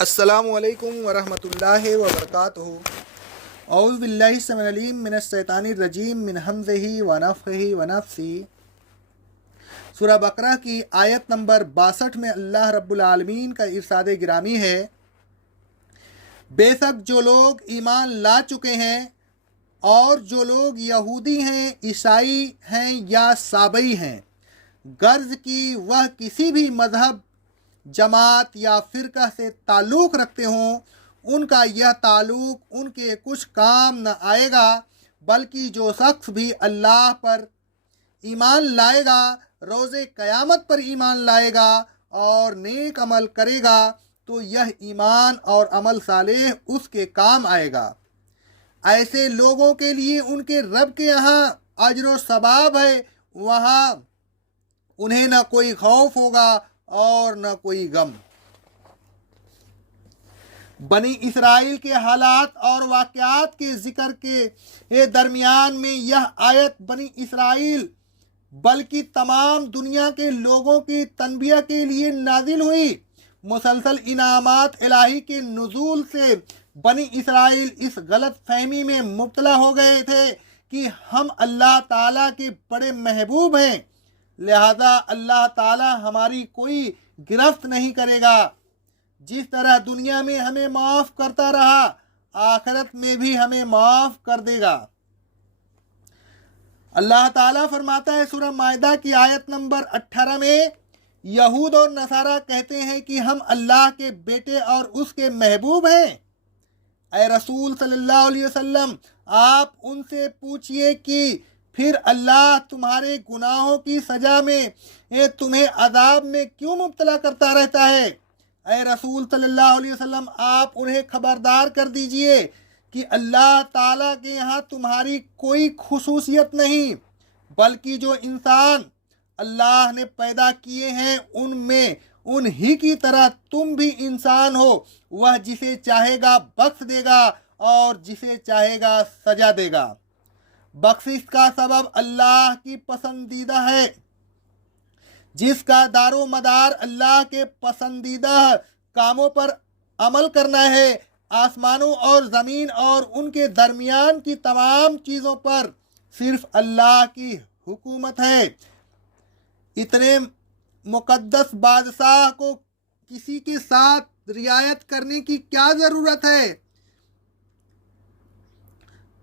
السلام علیکم ورحمۃ اللہ وبرکاتہ۔ اعوذ باللہ السمیع العلیم من الشیطان الرجیم من ہمزہ ونفخہ ونفثہ۔ سورہ بقرہ کی آیت نمبر 62 میں اللہ رب العالمین کا ارشاد گرامی ہے، بے شک جو لوگ ایمان لا چکے ہیں اور جو لوگ یہودی ہیں، عیسائی ہیں یا سابئی ہیں، غرض کی وہ کسی بھی مذہب، جماعت یا فرقہ سے تعلق رکھتے ہوں، ان کا یہ تعلق ان کے کچھ کام نہ آئے گا، بلکہ جو شخص بھی اللہ پر ایمان لائے گا، روز قیامت پر ایمان لائے گا اور نیک عمل کرے گا تو یہ ایمان اور عمل صالح اس کے کام آئے گا۔ ایسے لوگوں کے لیے ان کے رب کے یہاں اجر و ثواب ہے، وہاں انہیں نہ کوئی خوف ہوگا اور نہ کوئی غم۔ بنی اسرائیل کے حالات اور واقعات کے ذکر کے درمیان میں یہ آیت بنی اسرائیل بلکہ تمام دنیا کے لوگوں کی تنبیہ کے لیے نازل ہوئی۔ مسلسل انعامات الہی کے نزول سے بنی اسرائیل اس غلط فہمی میں مبتلا ہو گئے تھے کہ ہم اللہ تعالیٰ کے بڑے محبوب ہیں، لہذا اللہ تعالیٰ ہماری کوئی گرفت نہیں کرے گا۔ جس طرح دنیا میں ہمیں معاف کرتا رہا، آخرت میں بھی ہمیں معاف کر دے گا۔ اللہ تعالیٰ فرماتا ہے سورہ مائدہ کی آیت نمبر 18 میں، یہود اور نصارہ کہتے ہیں کہ ہم اللہ کے بیٹے اور اس کے محبوب ہیں۔ اے رسول صلی اللہ علیہ وسلم، آپ ان سے پوچھئے کہ پھر اللہ تمہارے گناہوں کی سزا میں تمہیں عذاب میں کیوں مبتلا کرتا رہتا ہے؟ اے رسول صلی اللہ علیہ وسلم، آپ انہیں خبردار کر دیجئے کہ اللہ تعالیٰ کے یہاں تمہاری کوئی خصوصیت نہیں، بلکہ جو انسان اللہ نے پیدا کیے ہیں ان میں انہی کی طرح تم بھی انسان ہو۔ وہ جسے چاہے گا بخش دے گا اور جسے چاہے گا سزا دے گا۔ بخشش کا سبب اللہ کی پسندیدہ ہے، جس کا دار و مدار اللہ کے پسندیدہ کاموں پر عمل کرنا ہے۔ آسمانوں اور زمین اور ان کے درمیان کی تمام چیزوں پر صرف اللہ کی حکومت ہے۔ اتنے مقدس بادشاہ کو کسی کے ساتھ رعایت کرنے کی کیا ضرورت ہے؟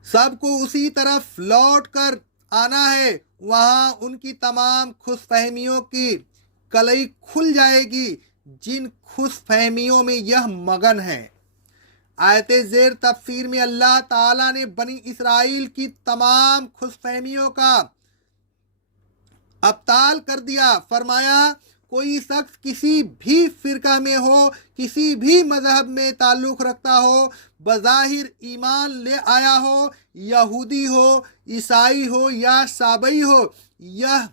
سب کو اسی طرف لوٹ کر آنا ہے، وہاں ان کی تمام خوش فہمیوں کی کلئی کھل جائے گی جن خوش فہمیوں میں یہ مگن ہے۔ آیت زیر تفسیر میں اللہ تعالیٰ نے بنی اسرائیل کی تمام خوش فہمیوں کا ابطال کر دیا۔ فرمایا، کوئی شخص کسی بھی فرقہ میں ہو، کسی بھی مذہب میں تعلق رکھتا ہو، بظاہر ایمان لے آیا ہو، یہودی ہو، عیسائی ہو یا سابئی ہو، یہ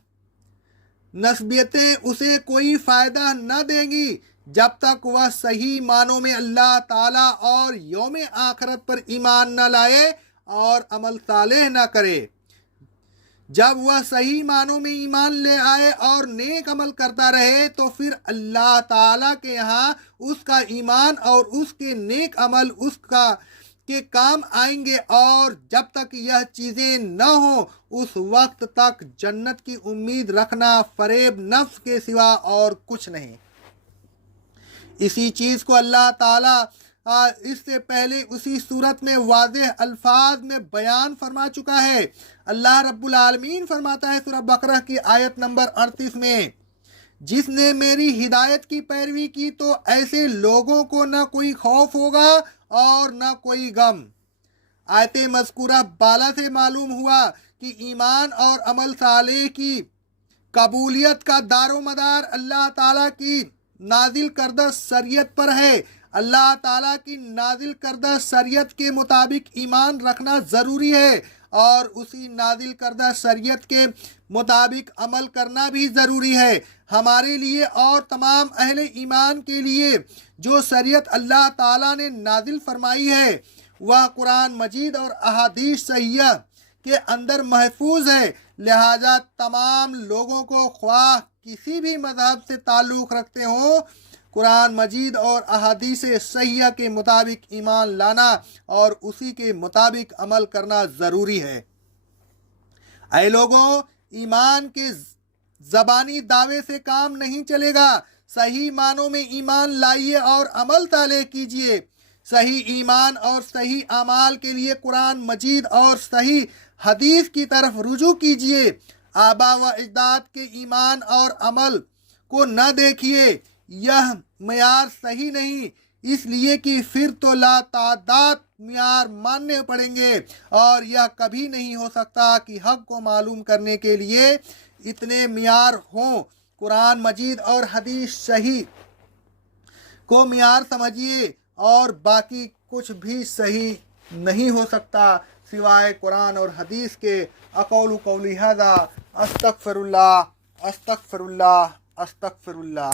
نسبیتیں اسے کوئی فائدہ نہ دیں گی جب تک وہ صحیح معنوں میں اللہ تعالیٰ اور یوم آخرت پر ایمان نہ لائے اور عمل صالح نہ کرے۔ جب وہ صحیح معنوں میں ایمان لے آئے اور نیک عمل کرتا رہے تو پھر اللہ تعالیٰ کے یہاں اس کا ایمان اور اس کے نیک عمل اس کے کام آئیں گے، اور جب تک یہ چیزیں نہ ہوں اس وقت تک جنت کی امید رکھنا فریب نفس کے سوا اور کچھ نہیں۔ اسی چیز کو اللہ تعالیٰ اس سے پہلے اسی صورت میں واضح الفاظ میں بیان فرما چکا ہے۔ اللہ رب العالمین فرماتا ہے سورہ بقرہ کی آیت نمبر 38 میں، جس نے میری ہدایت کی پیروی کی تو ایسے لوگوں کو نہ کوئی خوف ہوگا اور نہ کوئی غم۔ آیت مذکورہ بالا سے معلوم ہوا کہ ایمان اور عمل صالح کی قبولیت کا دار و مدار اللہ تعالیٰ کی نازل کردہ شریعت پر ہے۔ اللہ تعالیٰ کی نازل کردہ شریعت کے مطابق ایمان رکھنا ضروری ہے اور اسی نازل کردہ شریعت کے مطابق عمل کرنا بھی ضروری ہے۔ ہمارے لیے اور تمام اہل ایمان کے لیے جو شریعت اللہ تعالیٰ نے نازل فرمائی ہے وہ قرآن مجید اور احادیث صحیحہ کے اندر محفوظ ہے، لہذا تمام لوگوں کو خواہ کسی بھی مذہب سے تعلق رکھتے ہوں، قرآن مجید اور احادیث صحیحہ کے مطابق ایمان لانا اور اسی کے مطابق عمل کرنا ضروری ہے۔ اے لوگوں، ایمان کے زبانی دعوے سے کام نہیں چلے گا، صحیح معنوں میں ایمان لائیے اور عمل تالے کیجیے۔ صحیح ایمان اور صحیح اعمال کے لیے قرآن مجید اور صحیح حدیث کی طرف رجوع کیجیے۔ آبا و اجداد کے ایمان اور عمل کو نہ دیکھیے، یہ معیار صحیح نہیں، اس لیے کہ پھر تو لا تعداد معیار ماننے پڑیں گے، اور یہ کبھی نہیں ہو سکتا کہ حق کو معلوم کرنے کے لیے اتنے معیار ہوں۔ قرآن مجید اور حدیث صحیح کو معیار سمجھیے، اور باقی کچھ بھی صحیح نہیں ہو سکتا سوائے قرآن اور حدیث کے۔ اقول قولی ھذا، استغفر اللہ، استغفر اللہ، استغفر اللہ۔